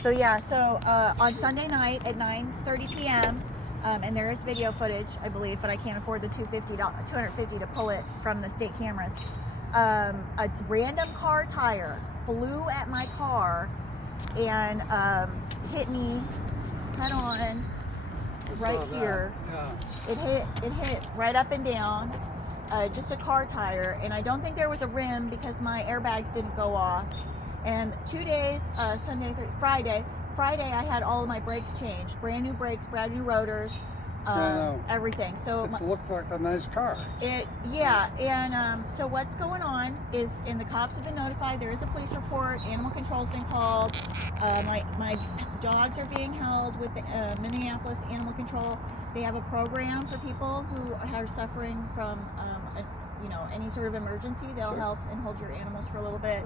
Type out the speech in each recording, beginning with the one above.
So yeah, on Sunday night at 9:30 p.m., and there is video footage, I believe, but I can't afford the $250 to pull it from the state cameras. A random car tire flew at my car and hit me head on right here. Yeah. It hit right up and down, just a car tire, and I don't think there was a rim because my airbags didn't go off. And 2 days, Friday I had all of my brakes changed, brand new brakes, brand new rotors, everything. So it looked like a nice car. So what's going on is, and the cops have been notified. There is a police report. Animal control's been called. My dogs are being held with the Minneapolis Animal Control. They have a program for people who are suffering from any sort of emergency. They'll help and hold your animals for a little bit.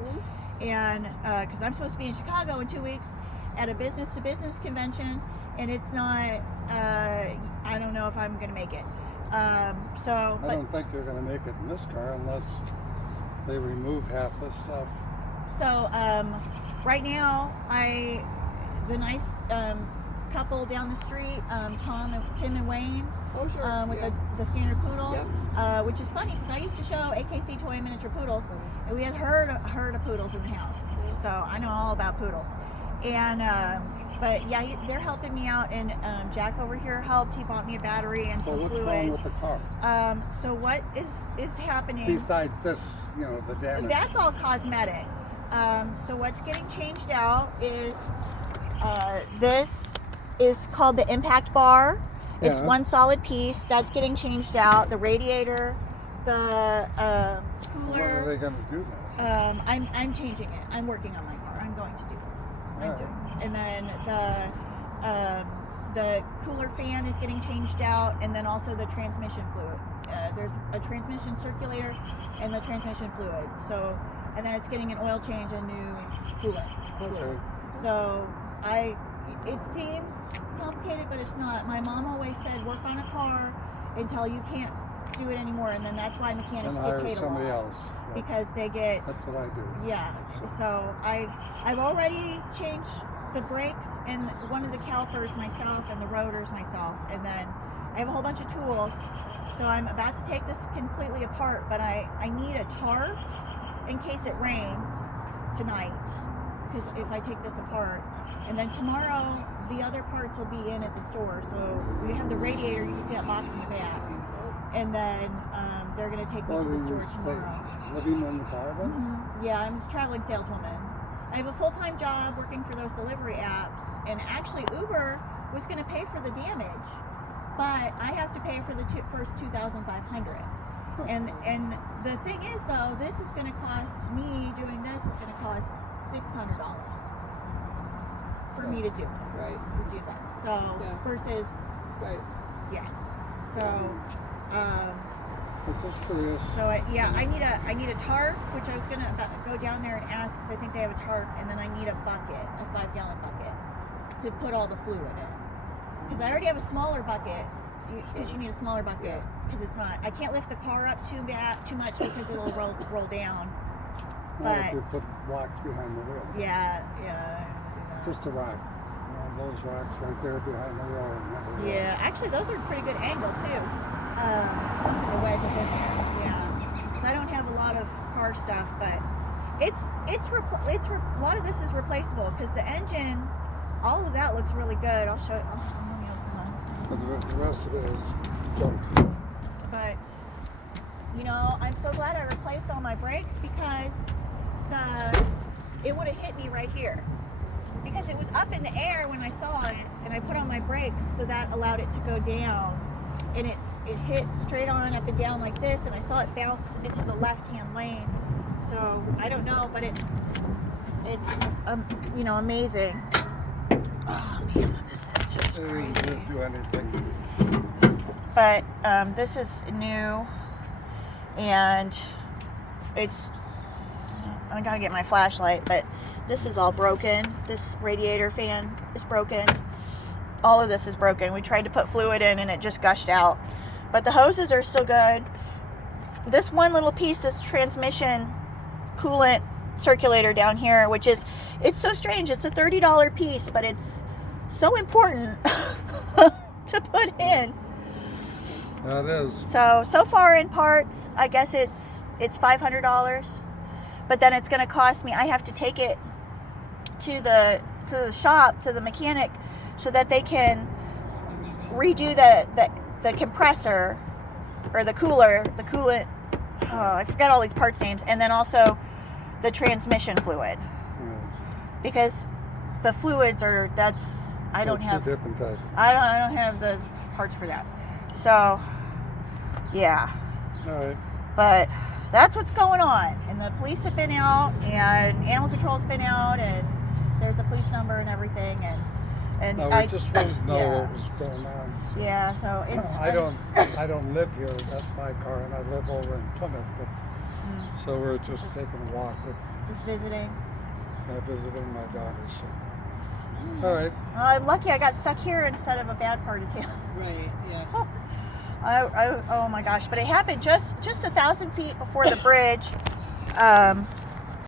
And because I'm supposed to be in Chicago in 2 weeks at a business-to-business convention, and it's not, I don't know if I'm going to make it. I don't think you're going to make it in this car unless they remove half the stuff. So right now, the nice couple down the street, Tim and Wayne, with the standard poodle, which is funny because I used to show AKC Toy and Miniature Poodles, and we had herd of poodles in the house, so I know all about poodles. And but yeah, they're helping me out, and Jack over here helped. He bought me a battery and some fluid. So what's wrong with the car? So what is happening? Besides this, the damage. That's all cosmetic. So what's getting changed out is this is called the impact bar. It's one solid piece that's getting changed out. The radiator, the cooler. When are they going to do that? I'm changing it. I'm working on my car. I'm going to do this. I'm doing this. And then the cooler fan is getting changed out, and then also the transmission fluid. There's a transmission circulator and the transmission fluid. So, and then it's getting an oil change and new coolant fluid. Okay. So it seems complicated, but it's not. My mom always said, work on a car until you can't do it anymore, and then that's why mechanics get paid a somebody lot. else. Because they get. That's what I do. Yeah. So I've already changed the brakes and one of the calipers myself and the rotors myself, and then I have a whole bunch of tools. So I'm about to take this completely apart, but I need a tarp in case it rains tonight. Because if I take this apart, and then tomorrow the other parts will be in at the store. So we have the radiator, you can see that box in the back, and then they're going to take me to the store tomorrow. Living in the car then? Mm-hmm. Yeah, I'm a traveling saleswoman. I have a full-time job working for those delivery apps, and actually Uber was going to pay for the damage, but I have to pay for the first $2,500. And the thing is, though, this is going to cost me, doing this is going to cost $600 for me to do it. Right. To do that. So versus. Right. Yeah. So. It's just curious. So I need a tarp, which I was gonna go down there and ask because I think they have a tarp, and then I need a bucket, a 5-gallon bucket, to put all the fluid in. Because I already have a smaller bucket. Because you need a smaller bucket, because it's not. I can't lift the car up too much because it'll roll down. Well, if you put rocks behind the wheel. Yeah. Just a rock. Those rocks right there behind the wheel. Yeah, actually those are a pretty good angle too. Something to wedge it in there. Yeah, because I don't have a lot of car stuff, but a lot of this is replaceable because the engine, all of that looks really good. I'll show you. But the rest of it is junk. But I'm so glad I replaced all my brakes because it would have hit me right here. Because it was up in the air when I saw it, and I put on my brakes, so that allowed it to go down, and it hit straight on up and down like this, and I saw it bounce into the left-hand lane. So I don't know, but it's amazing. Oh man, this is just crazy. It didn't do anything. But this is new, and I gotta get my flashlight, but this is all broken. This radiator fan is broken. All of this is broken. We tried to put fluid in and it just gushed out. But the hoses are still good. This one little piece, this transmission coolant circulator down here, which is, it's so strange. It's a $30 piece, but it's so important to put in. Yeah, it is. So far in parts, I guess it's $500, but then it's going to cost me, I have to take it to the shop, to the mechanic, so that they can redo the compressor or the coolant. Oh, I forgot all these parts names, and then also the transmission fluid, because the fluids are, I don't have. Two different types. I don't have the parts for that. So, yeah. All right. But that's what's going on. And the police have been out, and animal control's been out, and there's a police number and everything, and No, we just wanted to know what was going on. So. Yeah, so it's. I don't live here. That's my car, and I live over in Plymouth. But so we're just taking a walk with. Just visiting. Visiting my daughter. So. All right. I'm lucky I got stuck here instead of a bad part of town. Right, yeah. Oh my gosh! But it happened just 1,000 feet before the bridge.